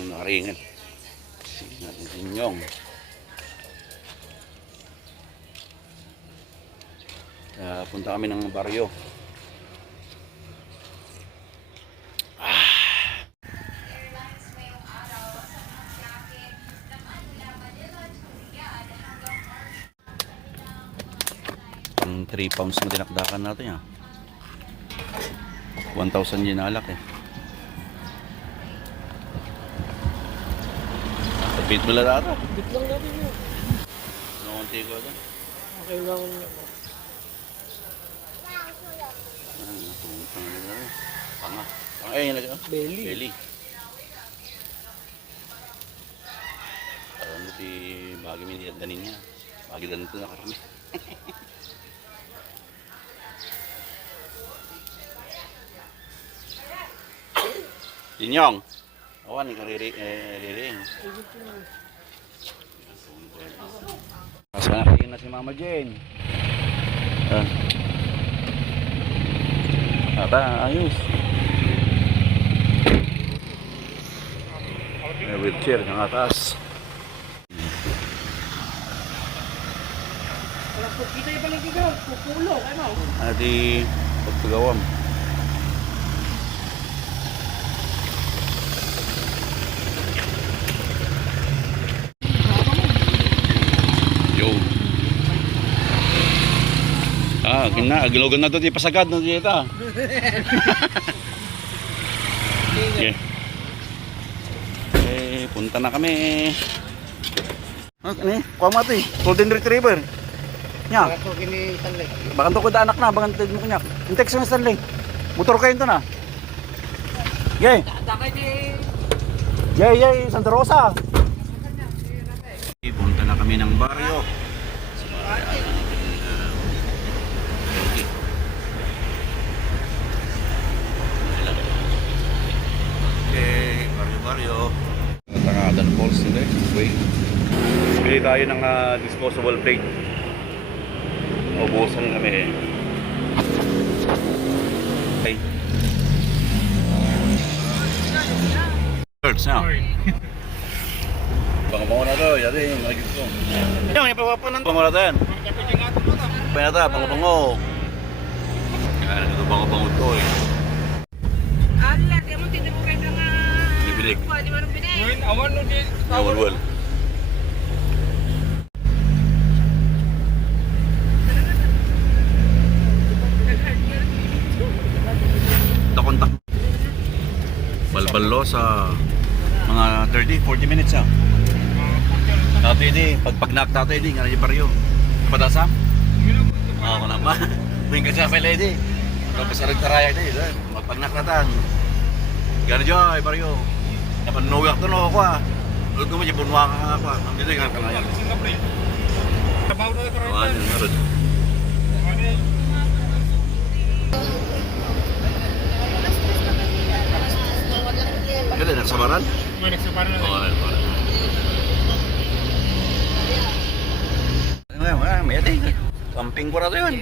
Nakaringin. Sige natin si Nyong. Punta kami ng baryo. Pang 3 pounds na tinakdakan natin yan. 1,000 ginalak eh. Bit mo lang ata. Bit lang natin yun. Nakunti ko ito. Okay lang naman. Natungtang na rin. Panga. Ay, yun na. Belly. Belly. Parang buti bagi may danin niya. Bagi danin ito na karami. Inyong. Awan, ikariring. Nasa na si Mama Jane. Aba, ayos. May wheelchair ng atas. Kita yung balik ikaw. Pupulo. Ano? Adi, pagpagawam. Gilogan na ito, di pasagad na dito. Okay. Punta na kami. Ano eh? Kuha mo ito eh. Golden Retriever. Nya. Bakan to ko da anak na, bakan to mo kanya. Intek sa Stanley. Motor kayo ito na. Yay. Yay, Santa Rosa. Punta na kami ng baryo. Baryo. Tangadan Falls nila eh. Bili tayo ng disposable plate. Ubusan kami eh. Okay. Birds na. Bango-bango na to. Yari yung nagigit ko. Yung ipapapanan. Bango na to yan. Panata, bango-bango. Yan, ito bango-bango to eh. Allah, dia mesti dia bukan dengan Bilik. apa di mana bilik. Awan no di. Awal-wal. Kontak. Balbalo sa mga 30-40 minutes ah. Tatay di, pagpagnak tatay di, nga na yung baryo. Padasa? Oo naman. Buwing ka sa pala di. Kapasarag taraya di, magpagnak natan. Gano'n dyan, baryo. Napanugak to no ako ah. Lulog ko mo dyan, bunwa ka nga ako ah. Ang dito yung kanayan. Trabaho na karon. Awan, yun naroon. Kaya nagsabaran? May nagsabaran na. Oo, nagsabaran. Mayat eh. Camping ko na ito yun.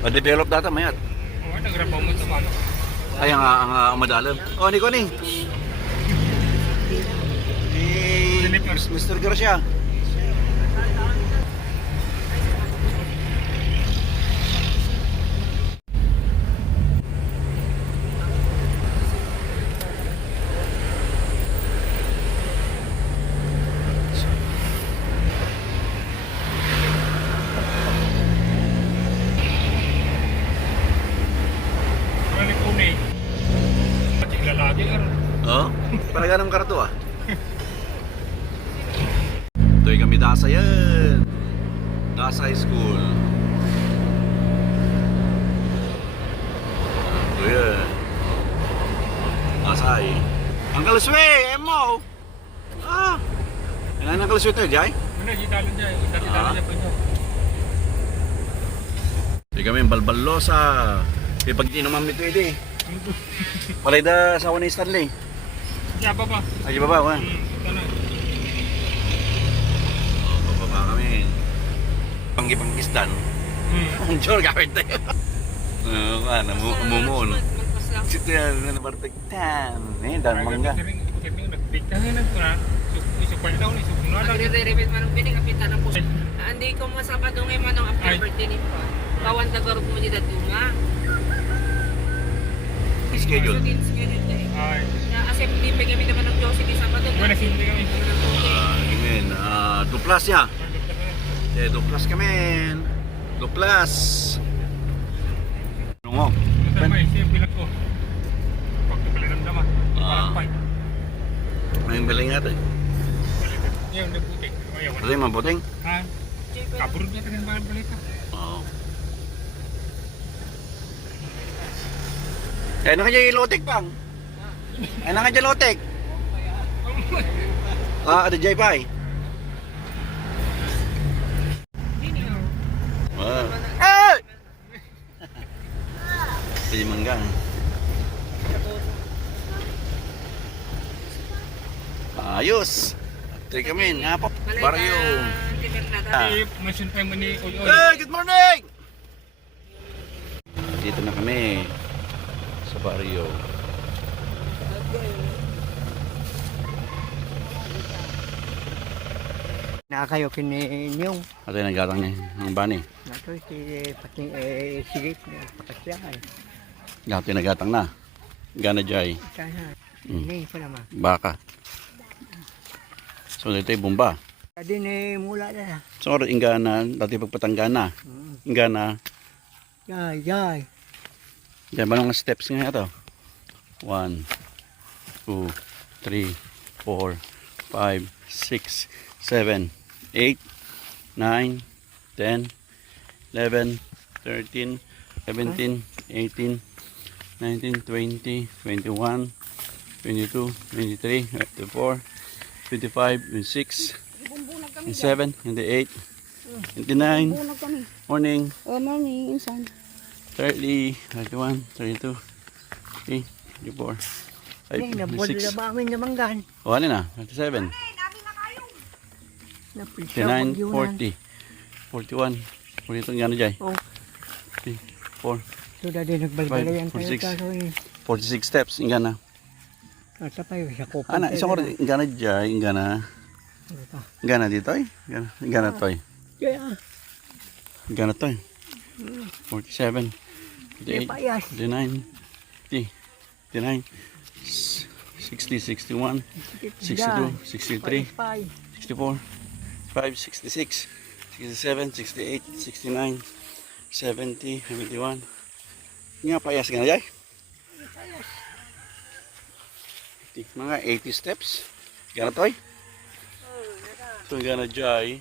Ma-develop data mayat. Oo, nagrapaw mo ito ano. Ay, ang madalam. Oh, ni ko ni. Mr. Garcia. Oh, palaga ng karto ah. Ito yung kami Dasay yan. Dasay School. Ito yan. Dasay. Ang kaluswe, emo. Ah. Yan ang kaluswe ito, Jai? Ano, gitalon dyan. Gitalon dyan po nyo. Ito kami yung Balbalosa. Kaya pag inuman ito ito eh. Palay da sa Juan Stanley. Kaya baba. Ay, baba ko. Ito na. Bababa kami. Panggipangistan. Ang jor gawin tayo. Ano, namumuon. lang. Situ yan, nabartik. Tan. Eh, dan mangga. Nagpiktahin na ito na. Isupay daw, isupay na lang. Magre-repeat man ang pili, kapitan ng puso. Hindi ko masabado ngayon man ang after Ay. birthday ni pa. Kawan tagarot mo di datunga. Schedule. So din schedule na eh. Ay. Na assembly pa kami naman ng Josie di Sabado. Wala simple kami. Amen. Duplas ya. Duplas kami. Duplas. Nungo. Tama eh, siya bilang ko. Pag kapalitan naman. Parang fight. May baling nga ito eh. Yung nagbutik. Ayaw. Ito yung mabuting. Ha? Kaburog niya tagang mga balita. Oo. Kaya na kanya ilotek pang. Kaya na kanya lotek. Ada jay pa eh. Eh! Hindi mangga. Ayos. Ito kami, ngapap. Baryo. Ay, mention pa mo ni Oy Oy. Hey, good morning! Dito na kami sa baryo. Nakakayo kininyong. Ito yung naggatang niya, ang bani. Nato si pating sigit na pakasyahan. Ito yung nagatang na. Gana jay. Sana. Mm. Ini pa naman. Baka. So dito yung bumba. Tadi ni mula na. So ingana, dati pagpatanggana. Ingana. Yay, yay. Diyan ba nung steps nga ito? 1, 2, 3, 4, 5, 6, 7, 8, 9, 10, 11, 13, 17, 18, 19, 20, 21, 22, 23, 24, 25, 26, 27, 28, 29, morning, Morning, insan. 30, 31, 32, 33, 34, Ay, nabod 36. na ba amin naman gan? O ano na? 37, Napilsa 39, 40, 41, 42, gano'n dyan? Oh. 3, 4, So dati nagbalbalayan 5, tayo 46. kaso eh. 46 steps, ingana. Nasa tayo sa kupang. Ana, isang oras, ingana dyan, ingana. Ingana dito eh. Ingana to eh. Kaya, Ingana to eh. 47, may 58, payas. 59, 59, 60, 61, 62, 63, 64, 5, 66, 67, 68, 69, 70, 71. Nga payas ka na jay? Mga 80 steps. Gana toy? So gana jay.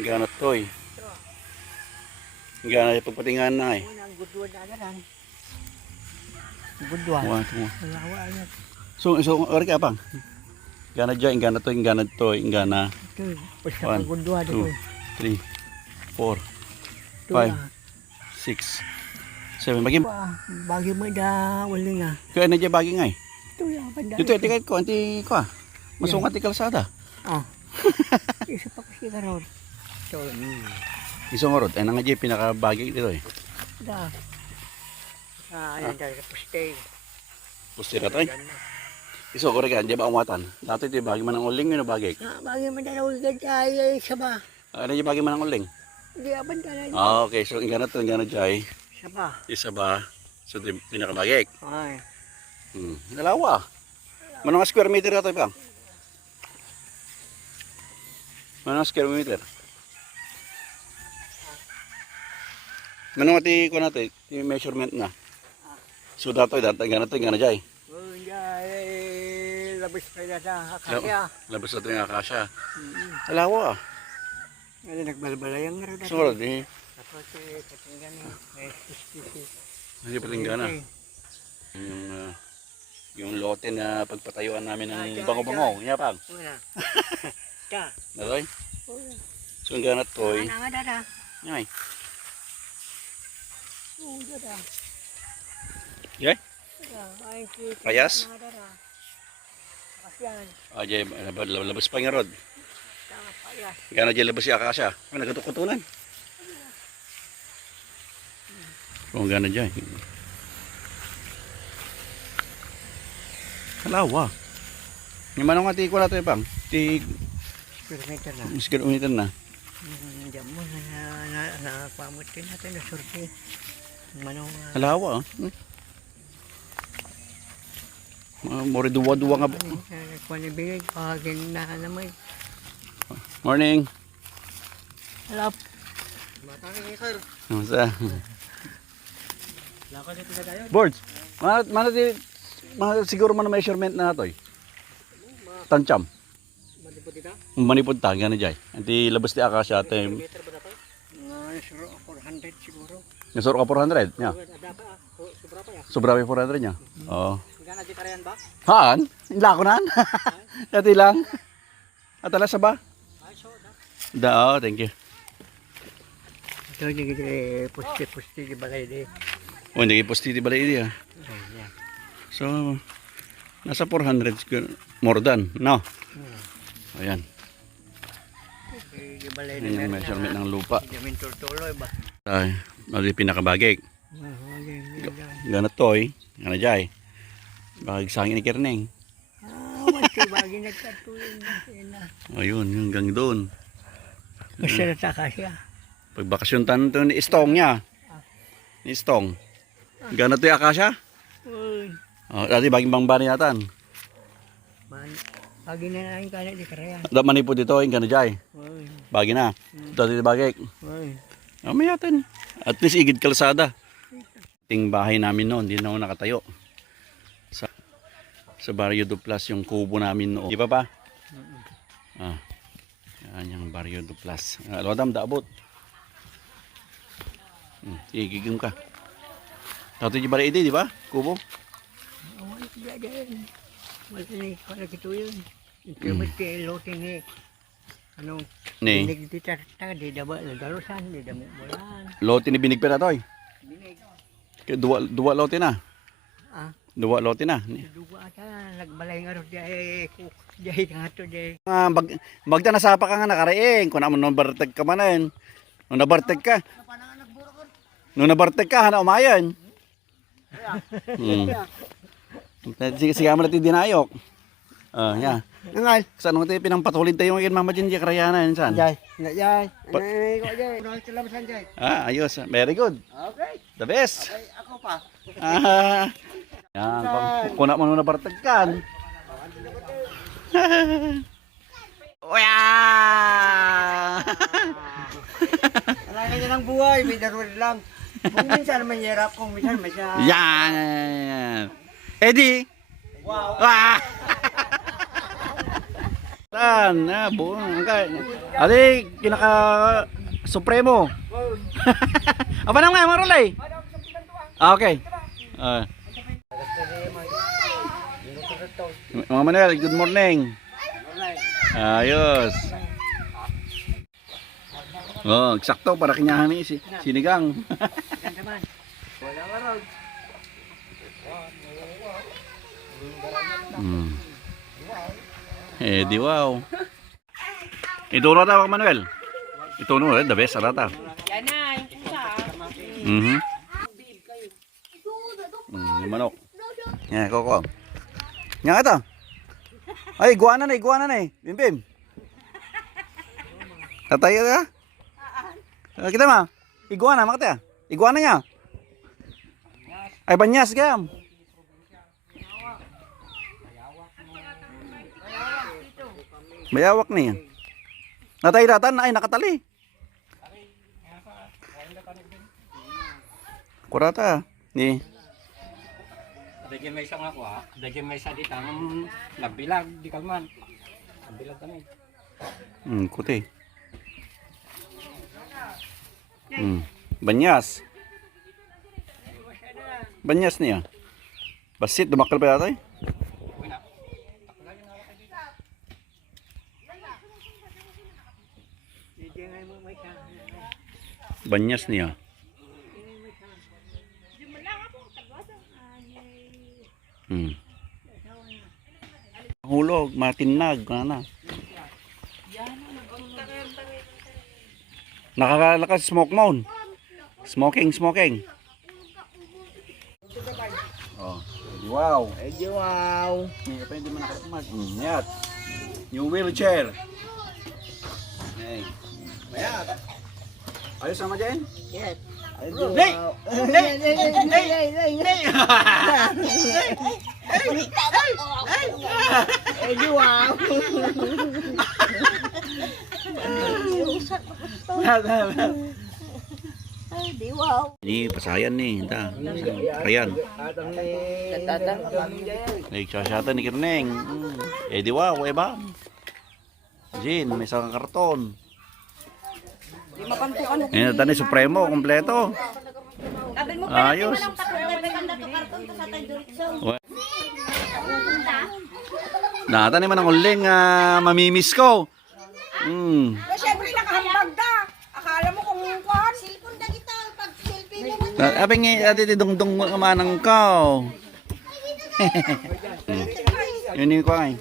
Gana toy. Gana pagpatingan na eh. Unang gudwa na agaran. Gudwa. Wala mo. Wala yan. So ori ka pang. Gana jay, gana toy, gana toy, gana Ito, basta 1, pagudwa 2, dito. 3, 4, Ito 5, na. 6, 7. Bagim. Bagi mo da wala nga. Kaya na jay bagi nga eh. Ito ya banda. Dito etikat ko, anti ko ah. Masungat ti kalsada. Ah. Isa pa kasi karon. So, Isang orod, ay nga jay pinakabagi dito eh. da. Ayan dahil sa poste. Pustira toy. Iso ko rin ka, di ba umatan? Dati di bagi man ang uling yun o bagi? Bagi mo da wala ay saba. Ano di bagi man ang uling? Di abanda na. Ah, okay. So, ingana to, ingana jay. Saba. Isa ba? So, di pinakabagi. Ay. Dalawa. Manong square meter na to, pang? Manong square meter? Manong ati ko natin, yung measurement na. So, dato, ingana to, ingana jay. Ay, labis pa na sa akasya. Labas na ito yung akasya. Dalawa. Ngayon nagbalbalayang nga rin. So, di. Tapos patinggan Hindi patinggana. Yung lote na pagpatayuan namin ng bango-bango. Nga pang. Wala. Ta. Naloy? So, ang ganat toy. Ano nga dada? Ngay. Oo, dada. Yay? Ay, Payas? dada. Akasyan. Jay, labas pa nga rod. Tama, payas. Gana jay labas si akasya. Ay, nagatukutunan. Kung gana dyan. Kalawa. Yung manong ati ko na ito bang? Kilometer na. Kilometer na. Diyan mo na din natin na surti. Manong Kalawa More duwa-duwa nga. Panibigay pagin na naman. Morning. Hello. Matangin ni sir. Kamusta? Lakad dito na tayo. Boards. Mana siguro man measurement na ito. Tancham. Manipod dito? Manipod ta gani jay. Anti labas ti akasya ate. Kilometer ba dapat? Suro 400 siguro. Nasuro ka 400 nya. Sobra pa ya. Sobra pa 400 nya. Oo. Gana di karayan ba? Haan? Inla ko nan. Dati lang. Atala sa ba? Ay so Thank you. Ito hindi pusti di balay di. Oh, hindi posti di balay di ah. Yeah. So, nasa 400 siguro. More than, no? Ayan. Di balay Ayan yung measurement ng lupa. Jamin tuloy ba? Ay, mali pinakabagay. Ganat toy, gana jay. Bakit sangin ni Kerneng. Bagay nagkatuloy na. Ayun, hanggang doon. Basta nataka siya. Pag bakasyon tan to ni Istong niya. Ni Istong. Ganat to yung akasya? Uy. Oh, dati baging bangbani natan. Pagi na lang kanya di karayan. Da manipod dito, yung gana jay. Uy. Bagi na. Dati bagay. Uy. May yatan. At least igid kalsada. Ting bahay namin noon, hindi na ako nakatayo. Sa Barrio Duplas yung kubo namin noon. Di ba pa? Yan yung Barrio Duplas. Alwadam, daabot. Igigim ka. Tato di bari di ba? Kubo? Wala siya dyan. Wala kito yun. Ito ba't lote ni anong Ni. binig di tarta di daba nagarusan di damo bulan. Lote ni binig pera toy. Binig. Dua lote na. Ah. Dua lote na. Duga ata nagbalay nga ro di cook di nga to di. Magda nasapa ka nga nakaraing. Kung naman nung bartag ka manan. Nung nabartag ka. Nung nabartag ka, hana umayan. Sige mo natin dinayok. Yeah. Nangal. Saan mo tayo pinampatulid tayo ngayon mama dyan, karayanan, saan? Jay. Jay. Anay ko jay. Ano sila masan jay? Ayos. Very good. Okay. The best. Ay ako pa. Yan, kuna mo nung nabartagkan. Wala kanya ng buhay, may darwad lang. Kung minsan mahirap, kung minsan masya. Yan. Eddie. Wow. Saan? Buo. Ali, kinaka Supremo. Apa na nga, marulay? Okay. Mga Manuel, good morning. Ayos. Oh, eksakto para kinyahan ni sinigang. Wala nga raw. Di wow. Ituro na Manuel. Ituro the best arata. Yan na, yung pusa. Yung manok. Yan, koko. Yan ito. Ay, iguana na eh. Bim. Tatay ka? Kita ma. Iguana, makita. Iguana niya. Ay, banyas gam. Bayawak niya. Natay datan ay nakatali. Kurata ni. Dagyan may isa nga ko ha. Dagyan may isa dito. Nagbilag, di kalman. Nagbilag kami. Kuti. Banyas. Banyas niya. Basit, dumakal pa yata eh. Banyas niya. Hulog, matinag, na. Nakakalakas smoke mount. Smoking. Oh. Wow. Wow. Hindi mo nakapag. Yat. Yung wheelchair. Hey. Mayat. Ayos sama dyan? Yes. Nay! Wow. Ini pasayan nih, entah. Ayan. Tatang. Naik sasyatan ni Kirneng. Di wow, ba? Jin, may isang karton. Ini tadi Supremo, kompleto. Ayos. Nah, tani man ang uling mamimiss ko. Siyempre, nakahambag ka. Akala mo kung kuhan. Cellphone na kita. Pag selfie mo. Abing ati dungdung manang ko. Yun ko ay.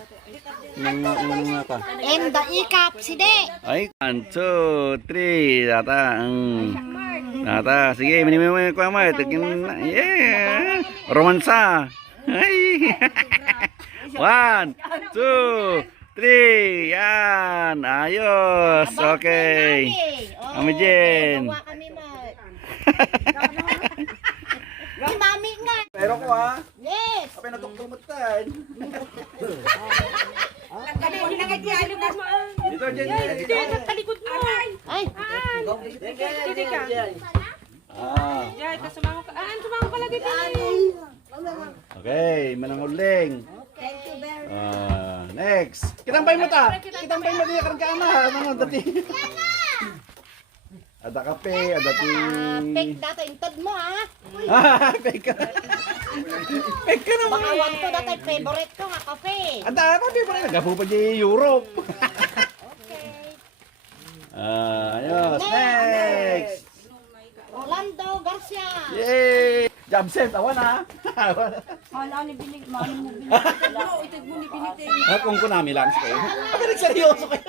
Yung ka. And the ikap, side. Ay, 1, 2, 3, Tata. Tata, sige, minimum ko mo. Yeah. Romansa. Ay. 1, 2, 3. Yan. Ayos. Okay. Kami Jen. Kami mo. Si mami nga. Pero ko ha. Yes. Kapag natuktumutan. Dito, Jen. Talikod mo. Ay. Dito ka. Jay, kasama ko. Sumama ka lagi din. Okay, mananguling. Thank you very Next. Kitambay mo ta. Kitambay mo diya karang kama. Ano dati? Ada kape, ada Pek data intod mo ha. Peka. Peka naman. Baka wag to data favorite ko nga kape. Ada apa di pa nagapo pa di Europe. Okay. Ayos. Next. Rolando Garcia. Yay! Job set, awan ha. Mala ni binig, mali mo binig. Itag mo ni binitin. Kung kunami lang kayo. Ako nagseryoso kayo.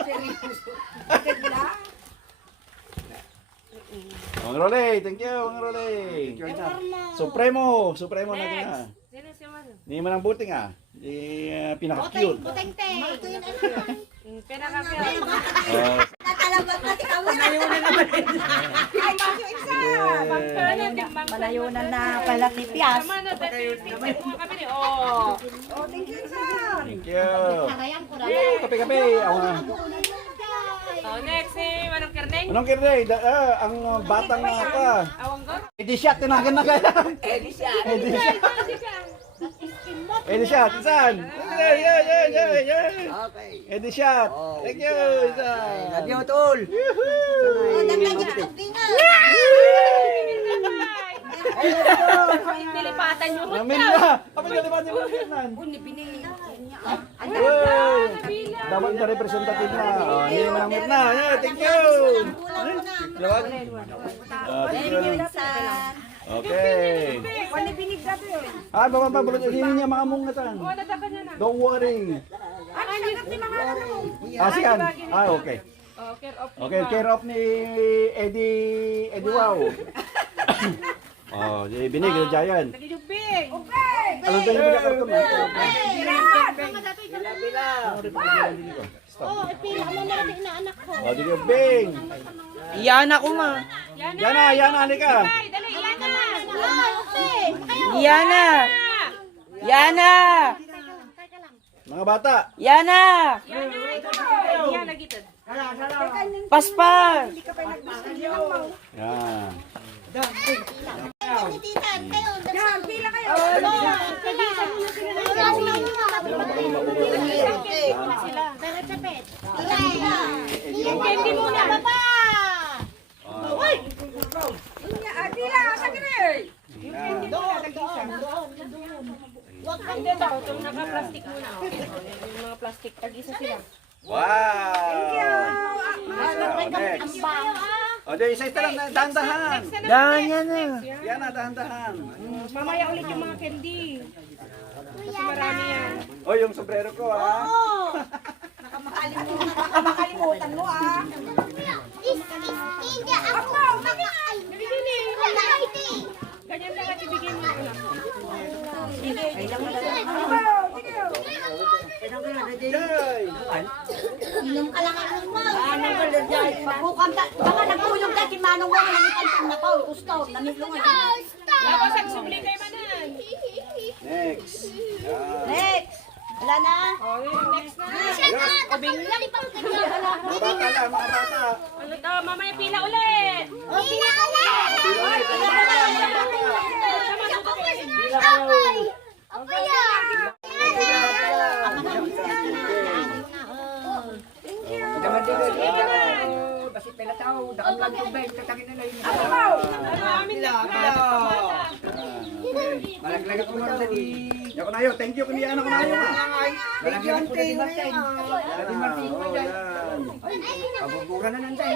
Mang Rolly, thank you, Mang Rolly. Supremo na kina. Sino si Mano? Ni manang buting ah. Di pinaka-cute. Buteng te. Pinakapil. Natalabas na si Kawan. Ay, bakit isa? Malayunan na pala si Pias. Tama na, dati mga kami ni. Oh. Thank you. Karayan ko na. Kape-kape. Awan. Oh, next si Manong Kerneng. Anong kirday? Ang batang nga ka. Awang go. Edi shot, tinagan na kaya. Edi shot, isan. Yeah. Edi shot. Thank you, isan. Lagi mo tol. Nilipatan nyo. Namin na. Kami nalipan yung mga dapat na representative na. Hindi naman ang na. Yeah, thank you. Lawag. Okay. Wala binig gabi. Baba, bulot. Hindi niya makamungatan. Wala na kanya na. Don't worry. Ano yung pinangalan mo? Siyan. Okay. Oh, care of. Okay, care of ni Eddie Wow. Binig, Giant. Nagidubing. Okay. Alam tayo yung pinaka-karton mo. Oh, ipila mo na rin na anak ko. Dito, Bing. Iyan ako ma. Yana, halika. Ay, dali, Yana. Yana. Yana. Mga bata. Yana. Yana, gitad. Paspas. Yan. Tititan kayo. Yan, pila kayo. Hindi mo na baba. Pila, asa ka na eh. Wag kang Hindi daw, itong naka-plastic muna. Yung mga plastic, tag-isa sila. Wow. Next. Isa lang, dahan-dahan. Dahan na. Yan na, dahan-dahan. Mamaya ulit yung mga candy. Kasi marami yan. Yung sombrero ko ah. Makalimutan mo ah. Hindi ako. Ganyan lang at ibigay mo. Inom ka lang ang mo. Pagbukan ka. Baka nagpuyong ka si Manong mo. Nangipantong na pa. Gusto. Namitlong nga. Next. Next. Wala na. Next na. Kabing lang. Mga bata lang, mga bata. Ano to, mamaya pila ulit. O, pila ka na. Basi pala tao, daan lang tubig, tatangin na lang yun. Malaglag ako na sa di... Yako na yun, thank you kaniya ko na yun. Malaglag ako na di Martin. Di Martin ko dyan. Pabuburan na nanday.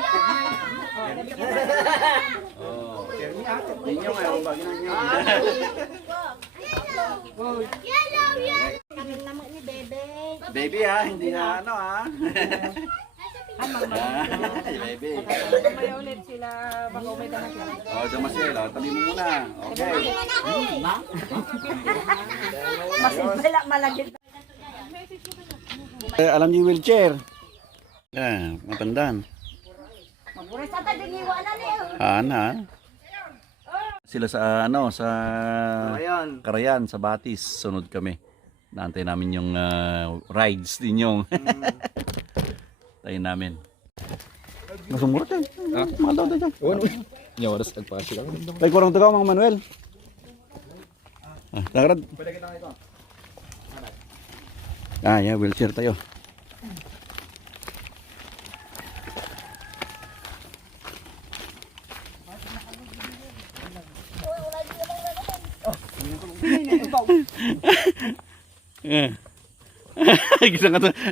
Ninyo nga, yung bagay ninyo. Kaming naman ni Bebe. Baby ha, hindi na ano ha. Baby. Mamaya ulit sila, baka umay ka na sila. O, Damasel, tabi mo muna. Okay. Wala malagit. Alam niyo yung wheelchair? Matandaan. Maburay sa tadingiwa na niyo. Ana. Sila sa ano, sa Karayan, sa Batis, sunod kami. Naantay namin yung rides din yung tayo namin. Nasumurot yan. Mga tao tayo dyan. Yung oras nagpasok ako. Like kurang tagaw mga Manuel. Tagarad. Yeah, wheelchair tayo.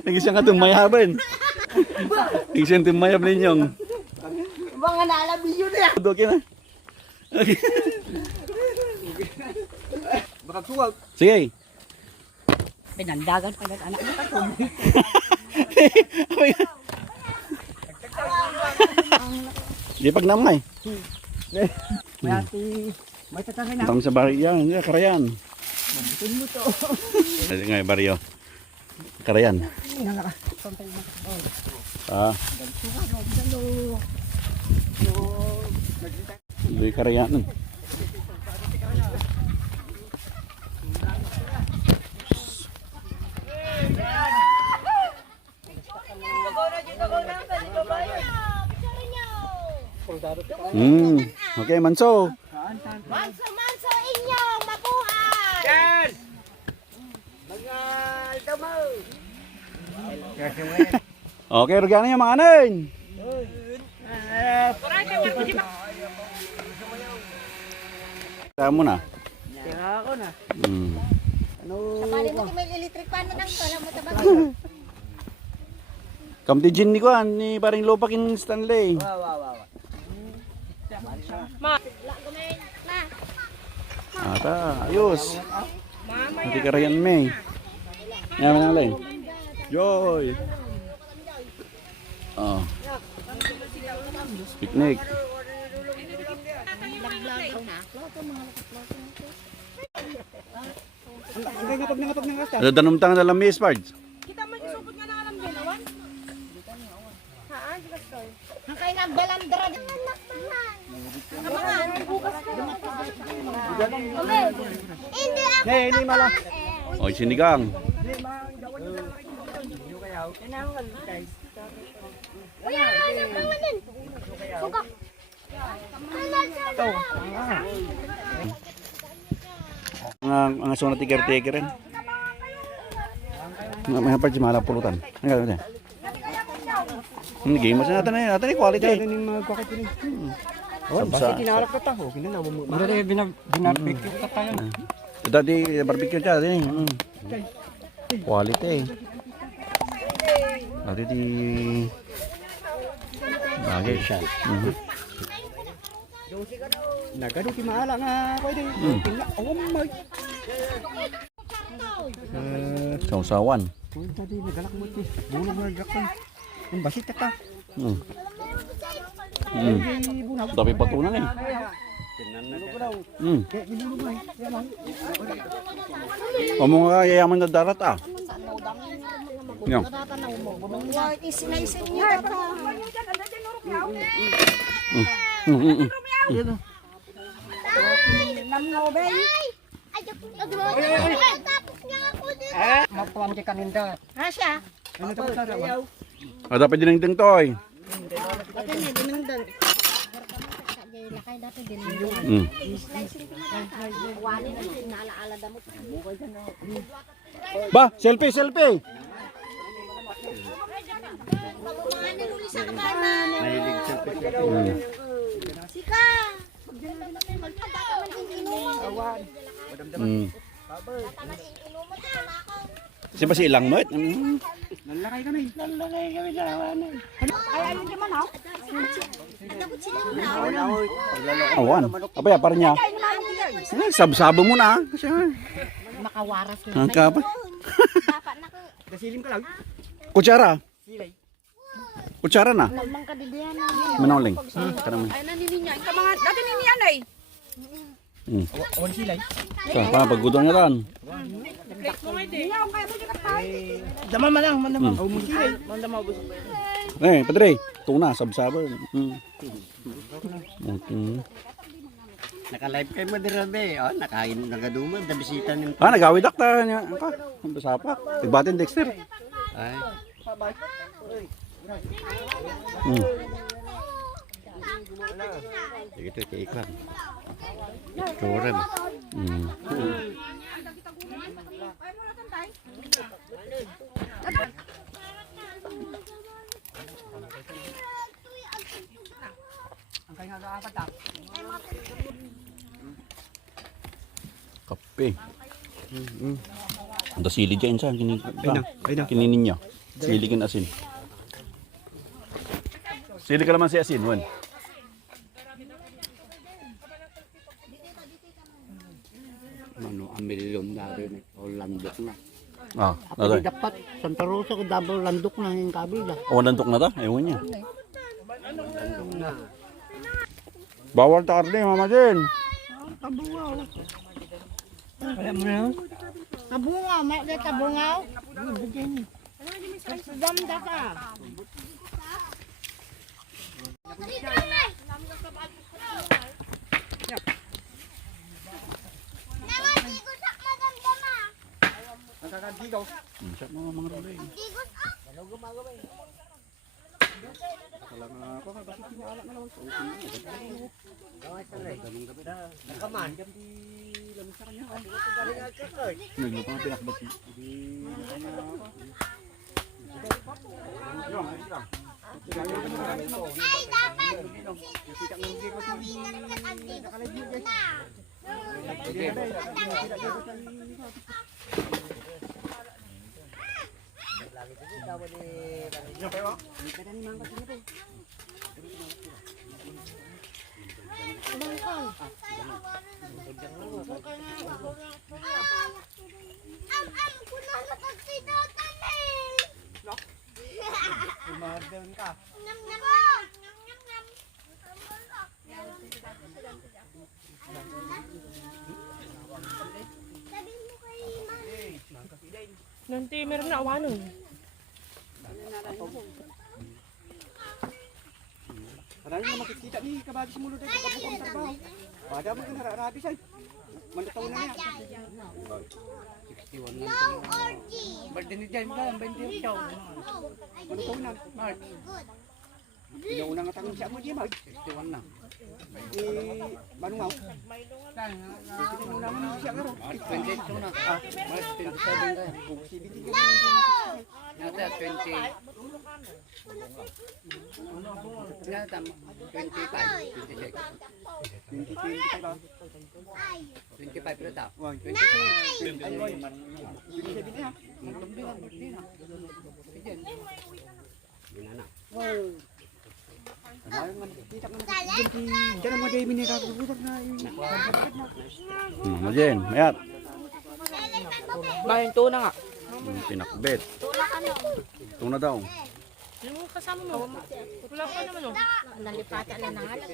Nagisang ka itong mayabin. Nagisang itong mayab ninyong. Mga nalabi yun na. Okay na. Okay. Baka suwag. Sige. Pinandagan pa ng anak mo ka. Di pag namay. May tatangin na. Tama sa baryo yan. Karayan. Mabutin mo to. Kasi nga baryo. Karayan. Hindi Karayan. Okay, Manso. Manso inyong mabuhay. Yes! Mga damo. Okay, regano yung mga anin. Kaya mo na. Tira ako na. Sabali mo kung may electric pan na nang wala mo tabag. Kamtijin ni Kuan, ni paring Lopakin Stanley. Wow. Ma, kumain. Ma. Ata, ayos. Hindi Karayan May. Yan na lang. Joy. Oh. Picnic. Ada danum tang dalam mes, Pards. Kita man isupot nga na alam din, awan? Haan, di ka Ang kayo nagbalandra din. Kamangan, bukas ka. Hindi ako. Ini malah. Oh, sinigang. Kuya, anak naman din. Suka. Ang asona tiger-tiger rin. May Pards malah pulutan. Ang gano'n yan. Hindi, mas natin na yan. Quality. Samsa. Kinarap ko taho. Kinalaman mo. Hindi, binarbecue ka tayo. Dati barbecue siya din. Quality. Dati di bagay siya. Nagano ti maala nga pwede. Tingnan. Oh my. Sausawan. Kung tadi nagalak mo ti. Bulog na gakon. Ang basit ta. Tapi patunan eh. Kaya binulog mo. Yan lang. O mga yayaman na darat ah. Yan. Isinaisin niyo ito. Magpuan di kaninda. Asya. Ah, dapat dinengdeng to eh. Lakay dati din. Ba, selfie, selfie. Sika. Siapa si ilang mo? Awan. Apa ya parnya? Sab-sabo mo na. Kasi Makawaras na. ang kapa. Kutsara. Kutsara na. Lamang ka di diyan. Manoling. Kanang. Ay, nanininya. Ika mga, dati niniyan ay. So, pa pagudon nga tan. Niyaw, kaya mo di ka tayo. Dama man lang, mandama. Hmm. Oh, musili. Mandama ubos. Padre, tuna sab-sabo. Okay. Naka-live kayo mo dira be. Oh, nakain nagaduman da bisita ning. Ah, nagawidak ta niya. Ka. Ang sapa. Tigbatin Dexter. Ay. Ito kay iklan. Turan. Kape. Ada sili dyan sa kini. Kininin niya. Sili kin asin. Sili ka naman si asin, Wan. Ano, amilyon na rin. O landok na. Ah, Ako naday. dapat Santa Rosa ko double landok na yung kabila. O, nantok na ta? Ewan niya. Bawal ta karne, Mama Jen. Kabungaw, may ka kabungaw. Damda ka. Siya mga rolay. Naglupa ang pinakbat. Nanti meron na awanon. Marami na makikita ni kabagi sa mulod ay pagkabukong trabaho. Pada mo yung hararabi sa'y. Manataw na niya. 61 na. Birthday ni James ba? Ang 28 daw. Manataw na. March. Pinauna nga tanong siya mo, Jim. 61 na. Manungaw. Pinauna nga siya nga ro. 28 na. March 27 na. Nasa 20. Nasa 25. 26. 25 na tao. 27 na. Mama Jen, mayat. Bayan to na nga. Pinakbet. Tuna daw. Yung kasama mo. Wala ka naman oh. Nalipata na nangalan.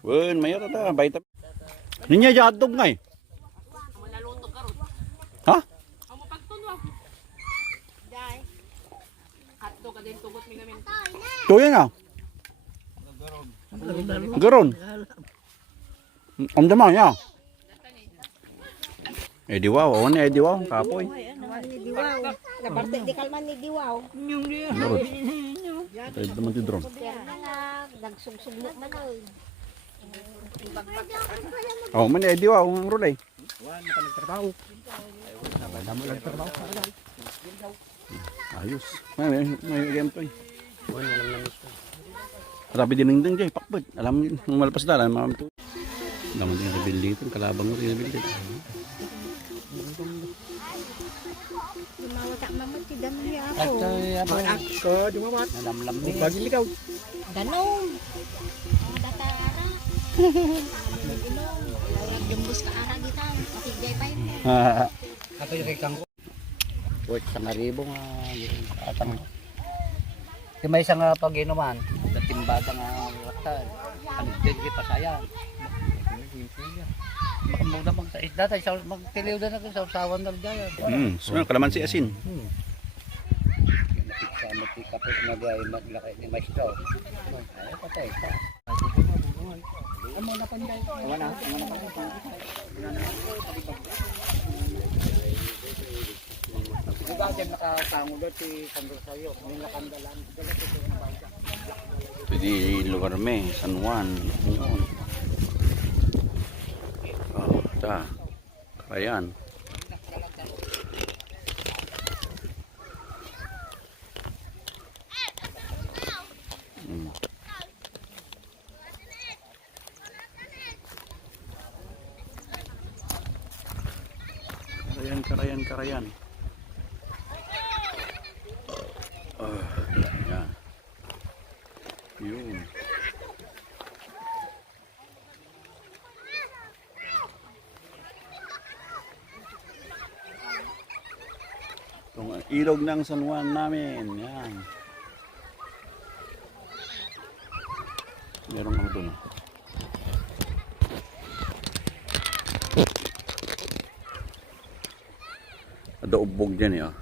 Wen, mayor ta, baita. Ninya jadog ngay. Ha? Tuyo na. Garon. Ang dama niya. Eh diwaw, on eh diwaw, kapoy. Ni Diwaw. Naparte di kalman ni Diwaw. Garon. Tayo naman ti drone. Nagsugsug na man oy. Oh, man eh diwaw ang rulay. Ayos. May game to eh. Rabi din ng jay pakbet. Alam mo malpas na alam mo to. Alam mo din reveal dito, kalabang mo reveal dito. Mawata mamat ti dami ako. Ko dumawat. Nalamlam ni. Bagi ligaw. Danom. Datara. Jumbos ka ara kita. Pati jay pa yun. Ato yung kang ko. Wait, 1,000 nga. Atang. Di may isang pag-inuman. Datimbaga nga wakta. Aligdid ki pasayan. Muna magtaisda tayo. Magtiliw na natin sa usawan na dyan. So kalamansi asin. Sa kapit na gaya maglaki ni Maestro. Ay, patay ka. Amo na panday. Amo na panday. Diba dyan nakatango doon si Sandro Sayo. May nakandalan. Pwede lugar me, San Juan. Yun. Oh, ta. Karayan. Karayan. Yan. Yun. Itong ilog ng San Juan namin. Yan. Meron kami doon. Ada ubog dyan eh. Oh.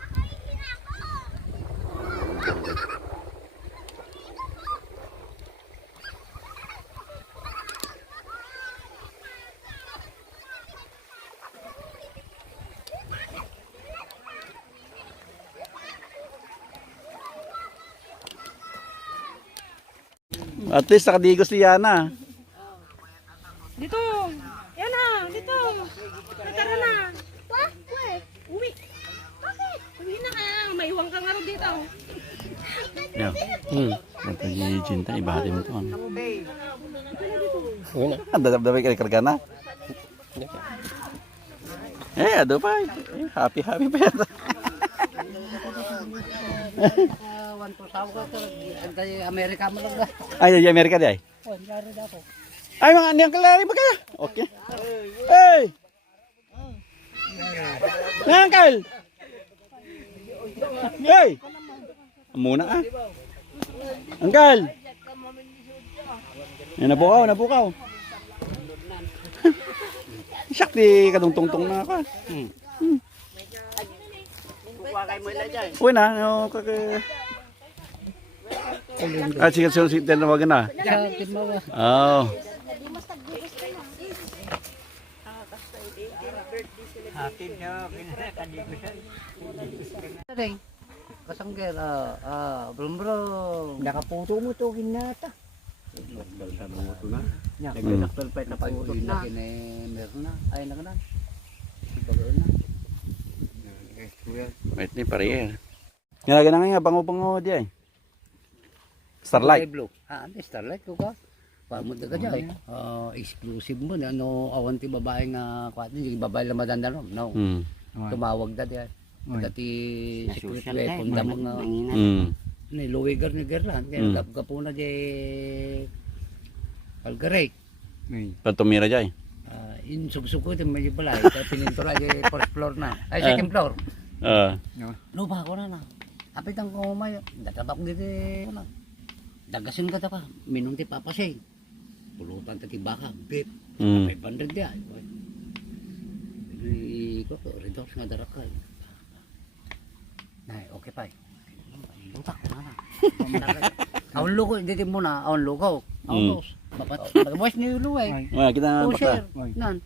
At least nakadigos si Yana. Dito. Yan na. Dito. Tara na. Uwi. Bakit? Uwi na ka. Maiwang ka nga rin dito. Yeah. Pagka-ginta, ibahati mo ito. Ang dadabdabay ka karga na. Eh, ado pa. Happy pa yata. Amerika mo lang. Ay, di Amerika di ay. Ay, mga aniyang kalari ba kaya? Okay. Hey! Nangkal! Hey! Muna ah. Angkal! Nabukaw. Siyak di kadungtong-tong na ka. Uy na, no, sige, tinawagan na. Oo. Kasangger, brum-brum. Nakaputo mo to ginata. Nagdaktal pa na pag-utot na. Meron na. Ay, nakanan. Ibagoon na. Wait ni pare. Nga nga bango-bango di ay. Starlight. Blue. Starlight ko ka. Pamod ka dyan. Exclusive mo na. No, awan ti babae nga kwatin. Yung babae lang madanda no. No. Tumawag na diyan. Dati secret weapon da mga ni Luwigar ni Gerlan. Kaya nagkapo na di Calgary. Patumira jay. In sugsug ko din medyo pala. Kaya pinintura di first floor na. Ay, second floor. No ba ako na. Apit ang kumayo. Databak dito na. dagasin ka ta pa, minong ti papasay. Pulutan ta ti baka, beef, Mm. 500 ya. Ko to, redox nga darakay. Nay, okay pa. Lutak ko na. Aun luko, dito mo na, aun luko. Aun los. Bawas ni ulo eh. Ah, kita nga Oh, baka. share. Nan.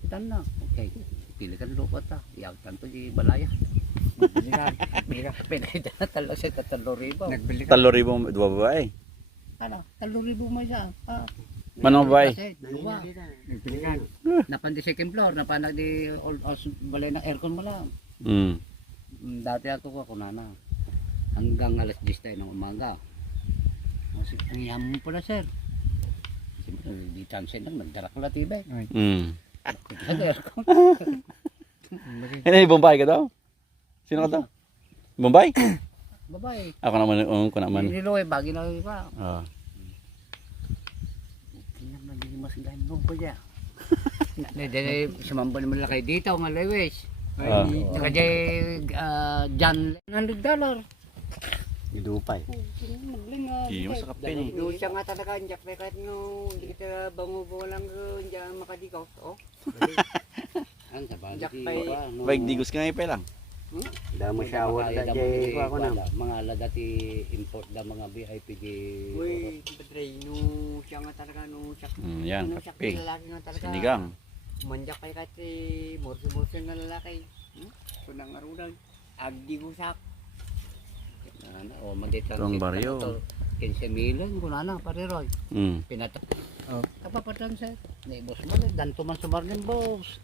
Kita na. Okay. Pili kan lupa ta. Iyag tanto di balaya. Pinahita na talo sa 3,000. Nagbili 3,000 dua babae. Ano? 3,000 mo siya. Manong babae? Dalawa. Nagbili ka. Napan di second floor. Napan di balay ng aircon mo lang. Mm. Dati ako nana. Hanggang alas 10 tayo ng umaga. Kasi ang yaman mo pala sir. Siyempre di tansin lang. Nagdara ko lang tibay. Mm. Sa aircon. Hindi, Bombay ka daw? Sino ka daw? Bombay? Babae. Ako naman, ko naman. Niloy, bagi na pa. Ah. Tingnan mo din mas ganun mo pa dyan. Dahil sumambal mo lang kayo dito, mga lewis. Ah. Saka dyan, $100. Idupay. Iyo sa kape ni. Doon siya nga talaga, Jack, kahit nyo, hindi kita bango-bango lang dyan makadikaw. Oh. Ang sabali. Jack pay. Baik digos ka nga ipe lang. Damo shower da jay ko na. Mga ala dati import da mga VIP di. Uy, Padre, no siya nga talaga, no siya. Yan, No siya kape. lalaki nga talaga. Sinigang. Manjak kay kati, morso-morso na lalaki. Kunang arunan. Agdi ko sak. O mandita. Itong baryo. 15 million kunana pare Roy. Mm. Pinatak. Oh. Kapapatan sa ni boss mo danto man sumarnin boss.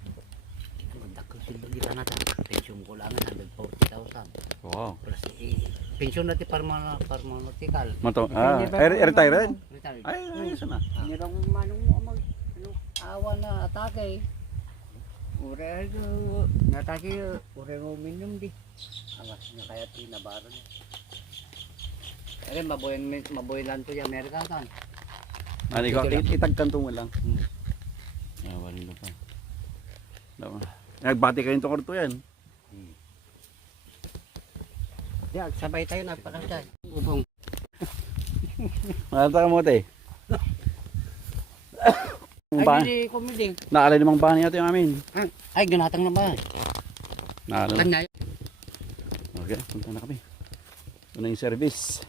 Magdakkel sila di kana ta. Pension ko lang 140,000. Wow. Plus pension natin parmonotikal. Mato. Ah, retired? Retired. Ay, ayos na. Nirang manong mo mag Awa na atake. ure nataki ure mo minum di. Awas na kaya tinabaro niya. Pero maboyan to yung Amerika kan. Ani ko itagkanto mo lang. Ah, wala pa. Daw. Nagbati kayo tungkol to yan. Ya, sabay tayo nagpakasal. Ubong. Malata ka mo te. Ay, di kumiding. Naalala namang bahan niya ito yung amin. Ay, ganatang na ba? Naalala. Tanya. Okay, punta na kami. Ito na yung service.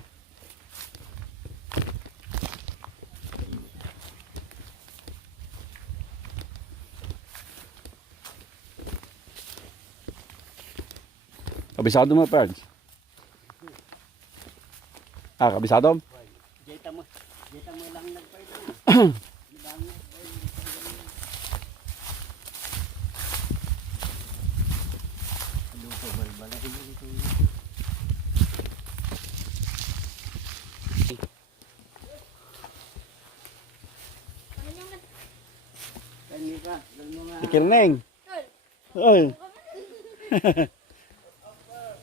Kabisado mo, Perds? Ah, kabisado? Jeta mo lang nagpay. Ikirneng. Oy.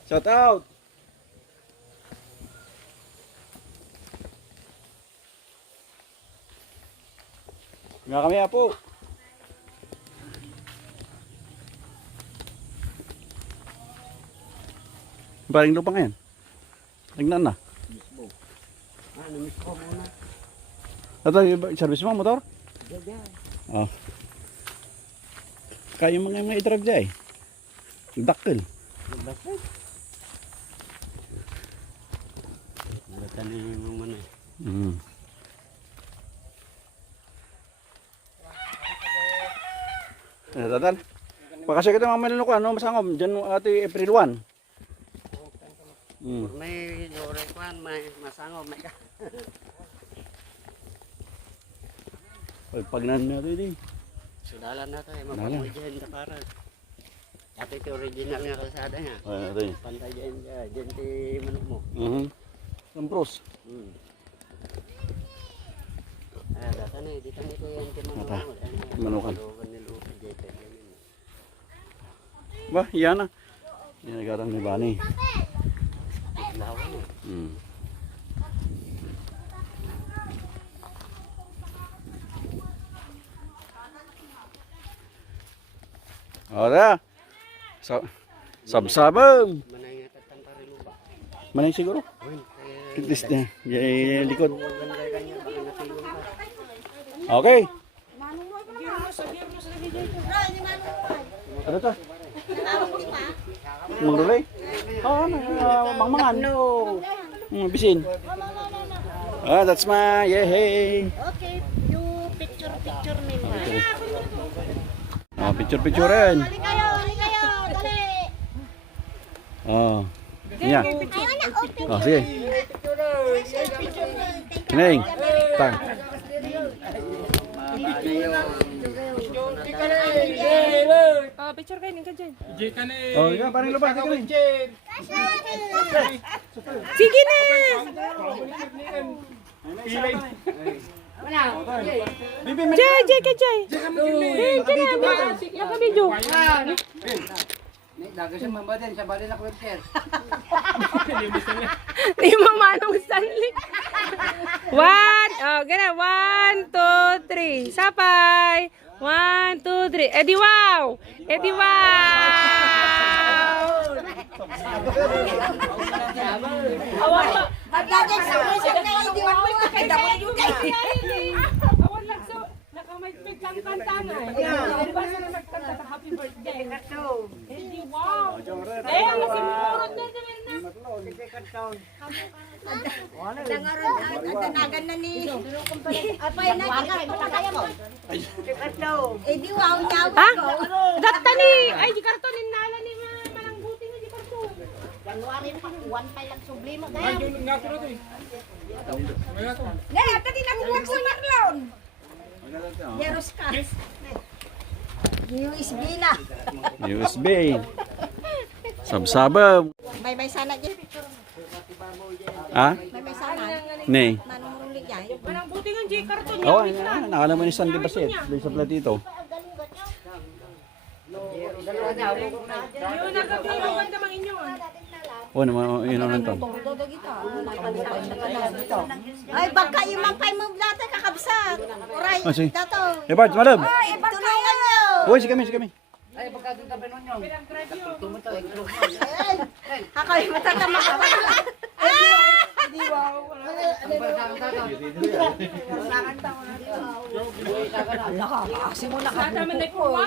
Shout out. Nga kami apo. Baring lupa ngayon. Tingnan na. Namiss ko muna. Ito yung service mo, motor? Jaja. Oh. Kaya mga i-drive dyan eh. Dakil. Bakit? Nagtanin mo man eh. Mm. Tatan. Pakasya kita mamaya ko ano masangom diyan ati April 1. May lore kwan, may masango, may ka. Pag nan na ito Sudalan na tayo, mapamoy dyan na para. Ito ito original nga kalsada niya. ito yun. Pantay dyan, dyan ti manok mo. Lampros. Data na, dito na ito yan ti manok Ata, mo. manukan. Manukan ni Lupi, dyan yan. Ba, yan na. Yan nagarang ni Bani. Lawan mo. Ora. Sabsabam. Manay nga tatang pariluba. Manay siguro. Uy, Kitis na. Yung likod. Okay. Ano to? Mangruloy? Oo, mangmangan. Bisin. Ah, that's my yay. Okay, do picture me. Ah, picture-picturean. Hali kayo, dali. Oh. Yan. I wanna open Oh, sige. Neng. Tang. Oh, picture kayo, ka dyan. Oh, ikaw parang lupa. Sige na! Jay, Jay, ka Jay. Jay, naka-video. Daga siya mambadin, siya badin ako with chair. Di mo manong Stanley. Gana. 1, 2, 3. Sapay. 1, 2, 3. Eddie wow! Eddie wow! At lagi sa present na hindi mo makakita mo yung Awan lang so, nakamagpig lang kanta na. Di ba sila magkanta sa happy birthday? Eddie wow! Eh, ang nasimurot na naman na. Tanagan na ni Apay na eh di wow niya. Ha? Datta ni! Ay, di karton, nala ni malangbuti na di karton. January pa, 1 pa lang sublima kayo. Nay, ata din ako wag sa Marlon. Yeros ka. USB na. USB. Sabsabab. May sana dyan. Ha? May sana. Nei. Manong rulig dyan. Malangbuti nga di karton. Oh, nakalaman ni Sandy Baset. Doon sa platito. Yung nagkakailangan naman inyo. Oh, naman yun ang to. Ay, baka yung mangkay mo dati kakabsat. Oray, Ah, sige. dato. Eh, Bart, malab. Ay, tulungan nyo. Uy, si kami. Ay, pagka dito tabi nun yung. Tumuto, Ako yung matatama ka pa. Sa naman na kuha.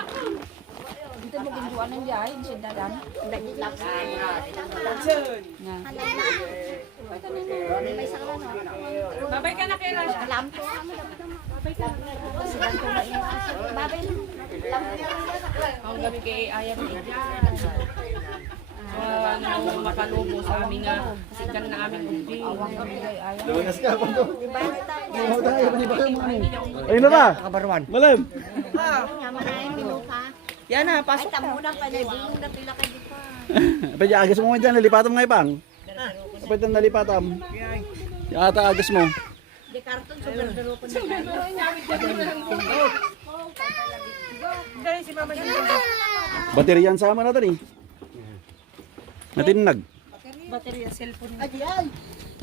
Babay ka na kay Rasha. Ang gabi kay Ayan. Makalubo sa aming sigan na aming kundi. Ayun na ba? kabaruan. Malab. Yan na, pasok ka. Ay, tamunang pa na. Bilong na pila ka di pa. Pwede agas mo nga dyan. Nalipatam nga ipang. Pwede nalipatam. Yung ata agas mo. Di karton, super duro ko na. Dali si Mama dito. Bateryan sama na ito eh. Natinag. Baterya cellphone.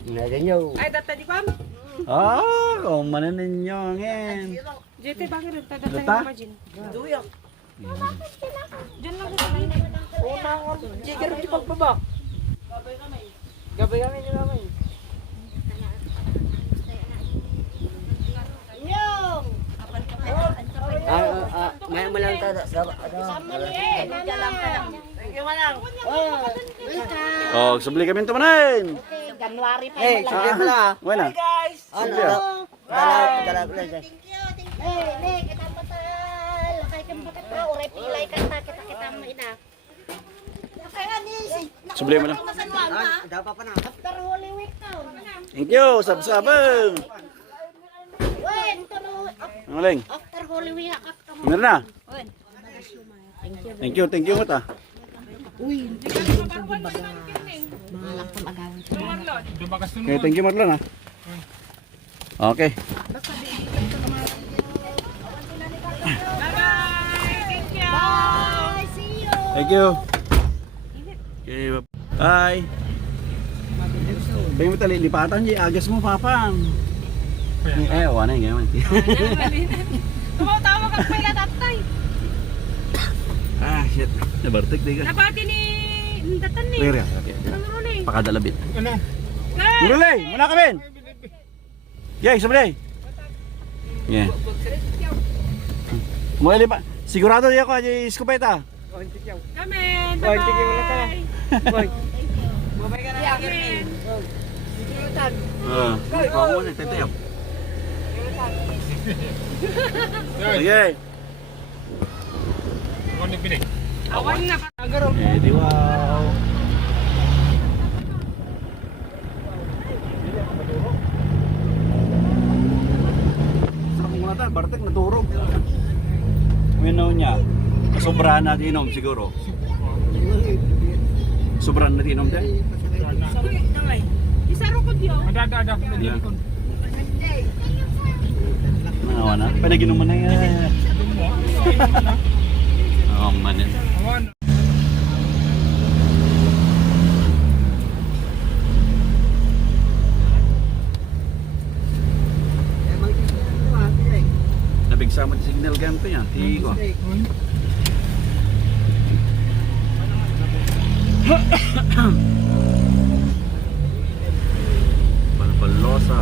Ngayon nyo. Ay, data di ko. Ah, kung manan ninyo ngayon. JT, bakit nagtadata Data? yung Mama Jin? Duyok. Diyan lang ko sa kanina. Jigger di pagbaba. Gabay kami ni Mama. May malang tada. Oh, sabli kami ito manan. January pa Hey, lang. sige mo na. Bueno. Ano? Dala. Hey, kita patal. Lakay kang bakat pa. Uray pilay kanta. Kita mo ina. Kaya ni Sabli mo na. Dapat pa na. After Holy Week ka. Thank you. Sabsabang. Wen, tulo. Ang maling. After Holy Week ka. Meron na. Thank you mo ta. Okay, thank you Marlon ha. Okay. Thank you. Okay, bye. Bayo mo tali lipatan di agas mo papang. Wala nga man. Tumatawa ka pala tatay. Ah, shit. Nabartik di ka. Nabati ni datan ni. Clear ya. Okay. Ano ron eh? Pakadalabit. Ay! Gulay, muna kami. Yeah, sabay. Yeah. Mo pa. Sigurado di ako ay iskopeta. Kamen, Boy, sige mo lang bye-bye. Boy. Kamen. Ako na tetep. Sige. Awan na pa. Eh, di wow. Sarap mo na Bartek naturog. Minaw niya. Sobrahan natin inom siguro. Sobrahan natin inom din. Isa ro ko diyo. Yeah. Nawa na. Panaginom mo na yan. Oh, manin. Nabigsama di signal ganito yan. Tigo. Balbalosa.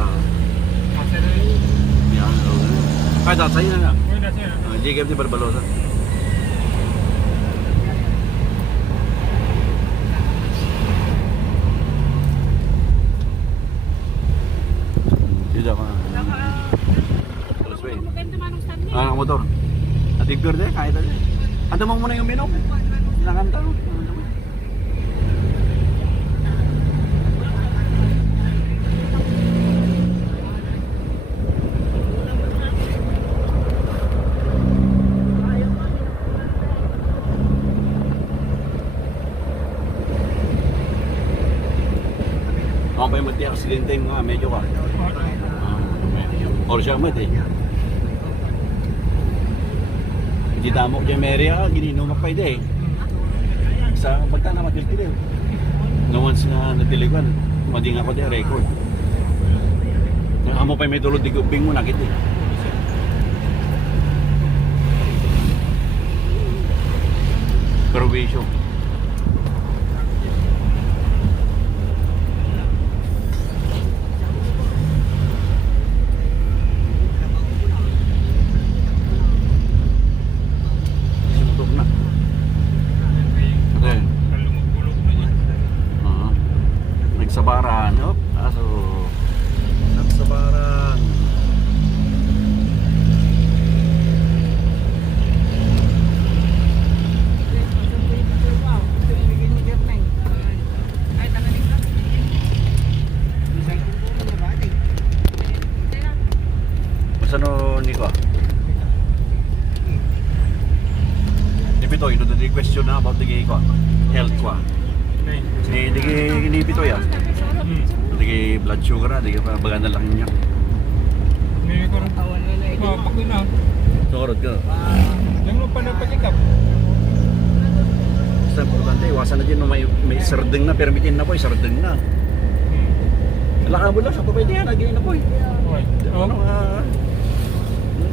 Yan. Ay, dahil sa'yo na nga. Hindi kayo di Balbalosa. Tidak ka. Terus weh. Maganda manong stand niya. Ah, motor. Atigpir deh, kahit aja. Ando mo muna yung minom. Nakanta. Ako pa yung magti-aksidente yung mga medyo ka. Or siya mat eh. Hindi tamok dyan Maria, gininom pa ide eh. Sa pagtana matiltilil. No once nga natiligan, mading ako din record. Amo pa may tulod di gubing mo nakit eh. Perwisyo. Suntok na. Okay. Nagsabaran. Hop. Aso. Nagsabaran. Masano Nico? Dipito, ito the question na about the health ko. Hindi dipito ya. Hindi blood sugar, hindi pa baganda lang niya. Sorot ka. Basta importante, iwasan na din no may sardeng na, permitin na po, sardeng na. Alakabot lang, sa pwede yan, naging na po. Ano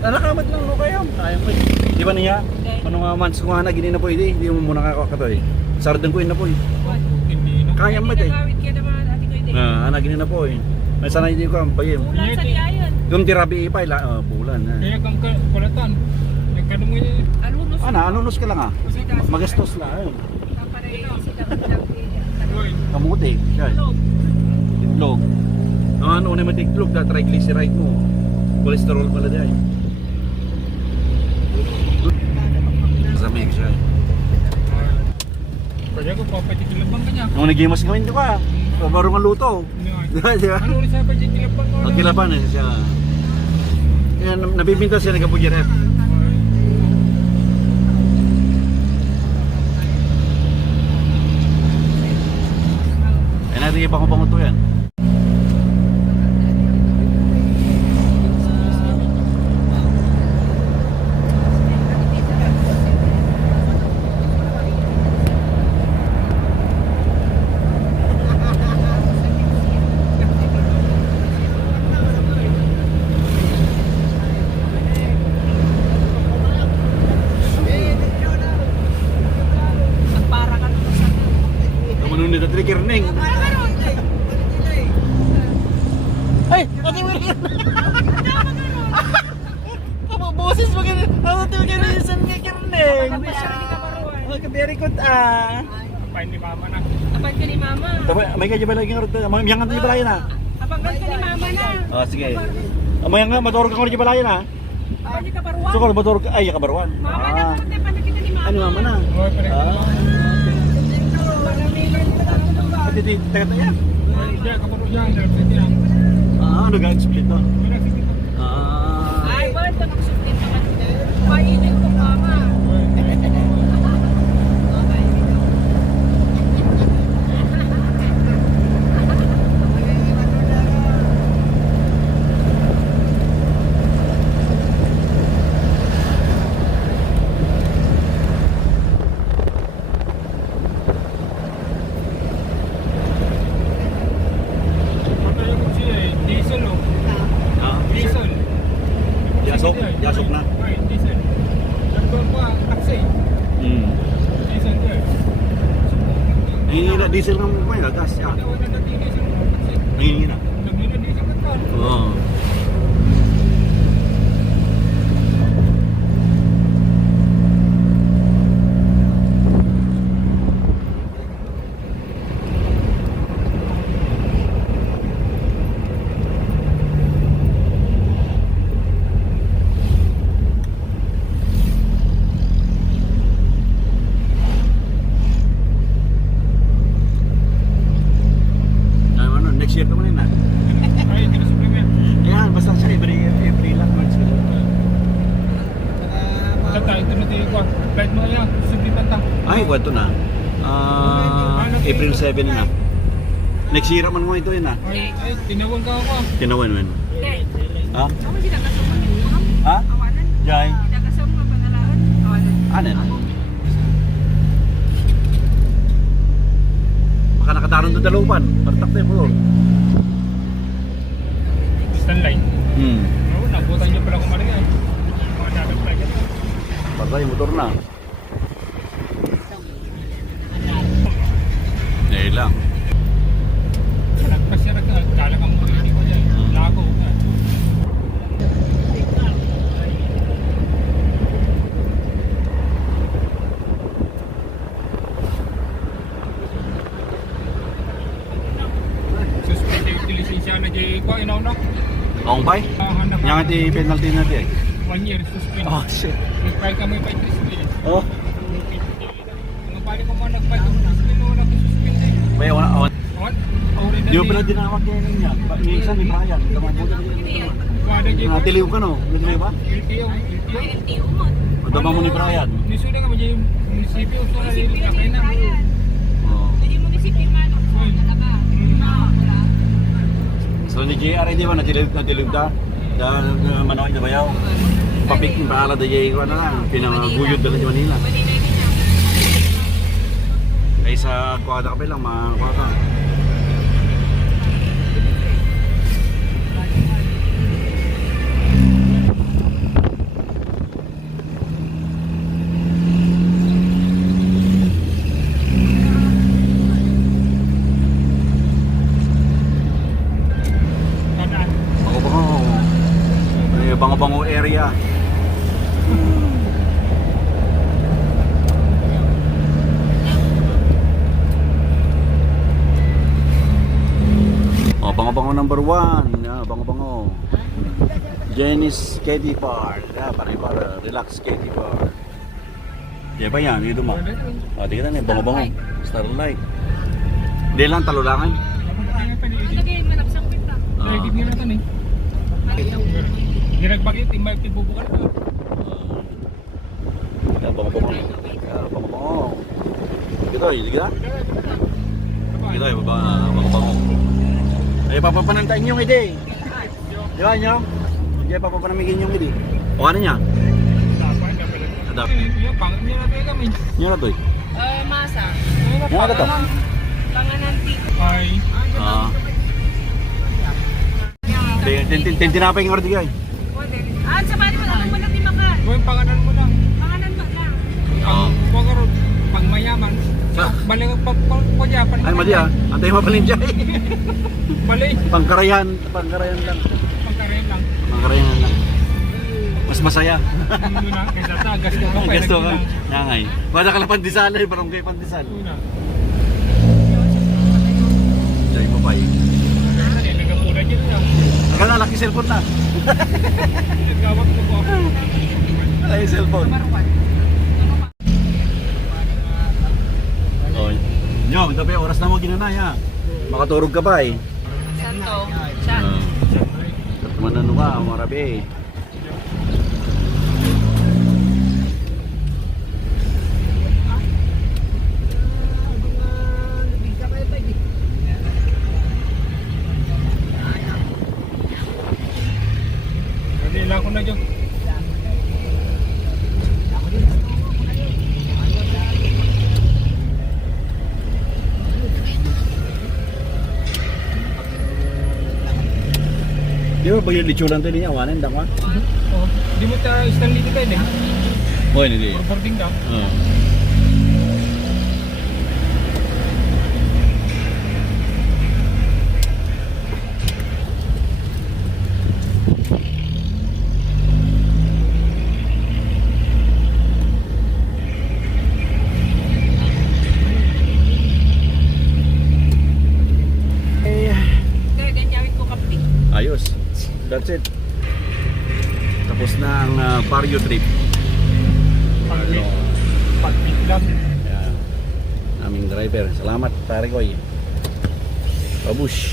alakabot lang no kayo. Kaya mo. Di ba niya? Ano nga man sa kuha na gini na po hindi mo muna kakakatoy. Sardeng ko yun na po. Kaya mo eh. Ana gini na po eh. May sana hindi ko ang payim. Bulan sa diayon. Yung tirabi ipay la bulan. Kaya kang kulatan. Nagkadungo yun. Alunos. Anunos ka lang ah. Magastos lang. Ayun. Kamuti. Yan. Itlog. Ano na matiklog da triglyceride mo. Cholesterol pala dahil. Samig siya. Pwede ako papatikilabang ka niya. Nung nagimas kami ito ka. Baru nga luto. Di ba? Ano ulit sa papatikilabang ka? Ang kilapan eh siya. Kaya nabibinta siya nagkapujiret. Ay natin iba kong panguto yan. Manunod at trigger ning. Oh, very good ah. Kapay ni mama na. Kapag ka ni mama. Tapos may kaya ba lagi nga yang nga di balayan na. Kapag ka ni mama na. Oh, sige. Amay nga motor ka di balayan na. Kapag ka paruwan. So ko motor ka ay kabarwan. Mama na kapag ka kita ni mama. Ano mama na? Oh, pare. Pati di taga-taga. Diyan, kapuro diyan. Diyan. Ano ga-explain to? Ay, wala ka nakasutin naman. Painin ko mama. Patay ko siya eh. Diesel oh. Diesel. Yasok na. Ay, diesel. Nagdoon pa, taxi. Diesel ko eh. Hihina diesel ng may gas. Ya. Wala na natin diesel mo, taxi. Hihina. Naglina diesel ka pa. Oo. Ano, next year ka mo na. Ay, hindi na supplement. Yan, basta siya every lang March ko. Tata, ito na tayo ko. Kahit mo yan, sundin tata. Ay, kwento na. April 7 na. Next year man mo ito yun ah. Ay, tinawag ka ako. Tinawan man. Hindi. Ha? Ako sinakasama niyo. Ha? Awanan. Jai. Sinakasama ka pangalaan. Awanan. Ano na? Baka nakataron doon dalupan. Partak tayo po. Stanlite. Oo, nabutan niyo pala kung maringay. Mga dagat pa ito. Partak yung motor na. Eh lang. Nagpas siya nagkala kang mga hindi ko dyan. Lago. Suspend yung lisensya na dyan ko, inauna. Akong bay? Yang ati penalty natin. 1 year suspend. Oh shit. Nag-file kami pa 3 spin. Oh. Ang bali ko mga nag-file kami 3 spin, wala ko suspend eh. Bay wala. What? Already Di mo pala dinawag yan niya. Minsan di ba yan? Wala dyan ko. Natiliw ka no? Natiliw ba? LTO. LTO mo. Madama mo ni Brian. Nisuda nga mo dyan yung munisipyo. So, nalilakay na. Oh. Pwede mo isipin man. Talaga. Wala. So ni JR hindi ba natiliw ta? Dahil manawin na bayaw. Papik yung paala da JR ko na lang. Pinangaguyod dala sa Manila. Pwede na yun na. Kaysa kuwada ka pa lang, makakuha ka. Bango-bango. May bango-bango area. Oh, bango-bango number 1. Yeah, bango-bango. Jenny's Katie Bar. Yeah, para relax Katie Bar. Di ba yan? Dito mo. Oh, tingnan na, bango-bango. Starlight. Hindi lang, talulangan. Lagay mo napsang kita. Ready nyo na ito eh. Ginagbagit, imbay tibubukan ko. Yeah, bango-bango. Yeah, bango-bango. Dito, hindi ka? Dito, bango-bango. Ay, papapanantain yung ide. Di ba nyo? Hindi, papapanamigin yung ide. O ano niya? Adap. Yung pangit nyo na tayo kami. Nyo na to eh. Masa. Nyo na to. Panganan tiko. Ay. Tinapay ng ordi guy. Sa bali mo naman wala di maka. Yung panganan mo lang. Panganan mo lang. Ang pagkarot, pang mayaman. Balik pag Japan. Ay, madi ah. Antay mapalin dyan eh. Balik. Pangkarayan lang. Pagkarayan lang. Pangkarayan lang. Mas masaya. Muna, kaysa tagas ko pa. Gusto ka? Nangay. Wala ka lang pandesal eh, barangay pandesal. Muna. Diyan mo pa eh. Nagapura dyan lang. Akala laki cellphone na. Nagkawat ko po ako. Ay, cellphone. Oh, Nyong, gabi oras na mo ginanay ha. Makaturog ka pa eh. Santo. Siya. Manano ka, marabi. Nila ko na dyan. Di ba pag yung litsulan tayo niya, wanan, dakwa? Oh, di mo tayo isang lito tayo din. Oh, hindi. Boarding ka. Kaya ganyawin ko kape. Ayos. That's it. Tapos na ang Barrio trip. Pag-pit. Pag-pit lang. Aming driver. Salamat, pare ko. Babush.